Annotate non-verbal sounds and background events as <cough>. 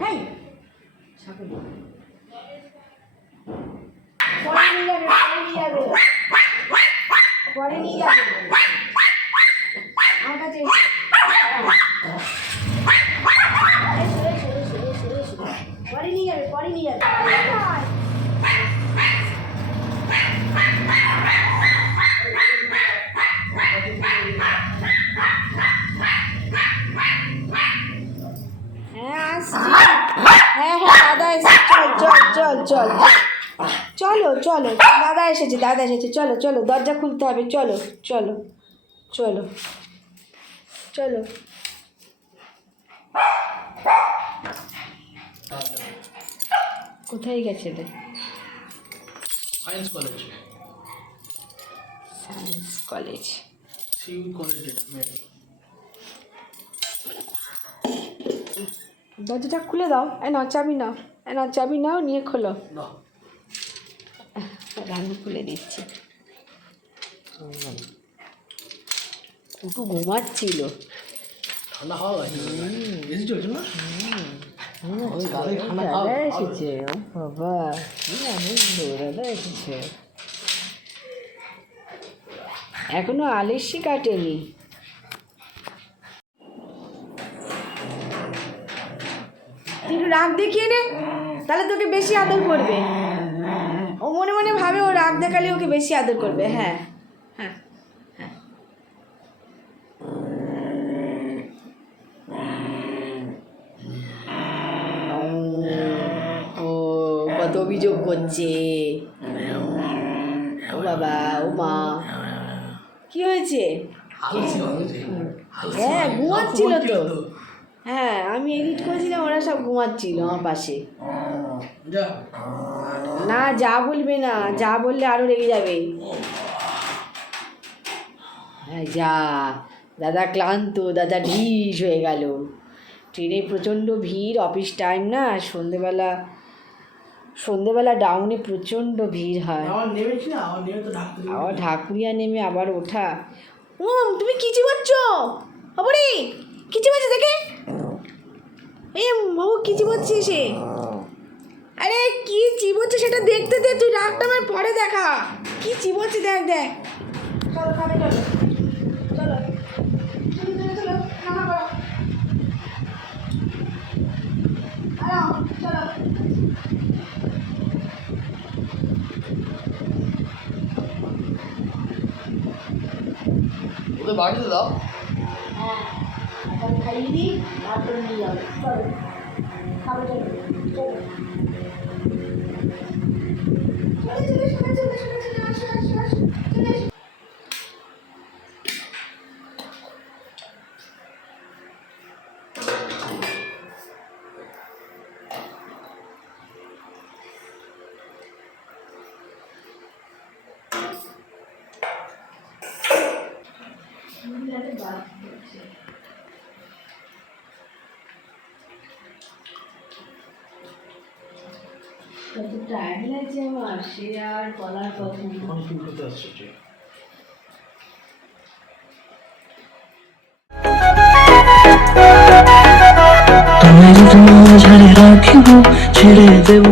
হেই ছাগল পরে নিয়ে যাবে। পরে নিয়ে যাবে পরে নিয়ে যাবে আমার কাছে এসো। এসো, এসো, এসো, এসো, এসো। পরে নিয়ে যাবে পরে নিয়ে যাবে হ্যাঁ আসছি হ্যাঁ হ্যাঁ দাদা এসেছে চল। চল চল। দাদা এসেছে দাদা এসেছে। চলো চলো দরজা খুলতে হবে। চলো চলো চলো চলো। কোথায় গেছিলে সায়েন্স কলেজ সায়েন্স কলেজ দরজাটা খুলে দাও। এ নাও চাবি নাও। নাও চাবি নাও নিয়ে খোলো। না। <laughs> রান্না খুলে দিচ্ছি। একটু ঘুমাচ্ছিল। ঠান্ডা হাওয়া চলছে না? দাদা এসেছে। বাবা দাদা এসেছে। এখনও আলিশি কাটেনি। একটু রাগ দেখিয়ে নে তাহলে তোকে বেশি আদর করবে। ও মনে মনে ভাবে ও রাগ দেখালে ওকে বেশি আদর করবে হ্যাঁ। হ্যাঁ হ্যাঁ। ও কত অভিযোগ করছে। ও বাবা ও মা। কি হয়েছে? হ্যাঁ ঘুমাচ্ছিল তো। হ্যাঁ আমি এডিট করেছিলাম ওরা সব ঘুমাচ্ছিল আমার পাশে। না যা বলবে না যা বললে আরও রেগে যাবে। হ্যাঁ যা। দাদা ক্লান্ত দাদা ঢিস হয়ে গেল। ট্রেনে প্রচণ্ড ভিড় অফিস টাইম না সন্ধেবেলা সন্ধেবেলা ডাউনে প্রচণ্ড ভিড় হয়। আবার ঢাকুরিয়া নেমে আবার ওঠা। ও তুমি কি চিবাচ্ছ? বাবুরি কি চিবাচ্ছে দেখে? এই বাবু কি চিবাচ্ছে সে আরে কি চিবোচ্ছে সেটা দেখতে দে তুই রাগটা আমার পরে দেখা। কি চিবোচ্ছে দেখ দেখ। চলো খাবে চলো। ওদের বাড়িতে দাও। হ্যাঁ। এখন খাইয়ে দিই তারপরে নিয়ে যাব চলো খাবে চলো চলো চলে চলে কত টায়ার্ড লাগছে আমার সে আর বলার কথা আসছে তোমায় ঝাড়ে রাখিব ছেড়ে দেব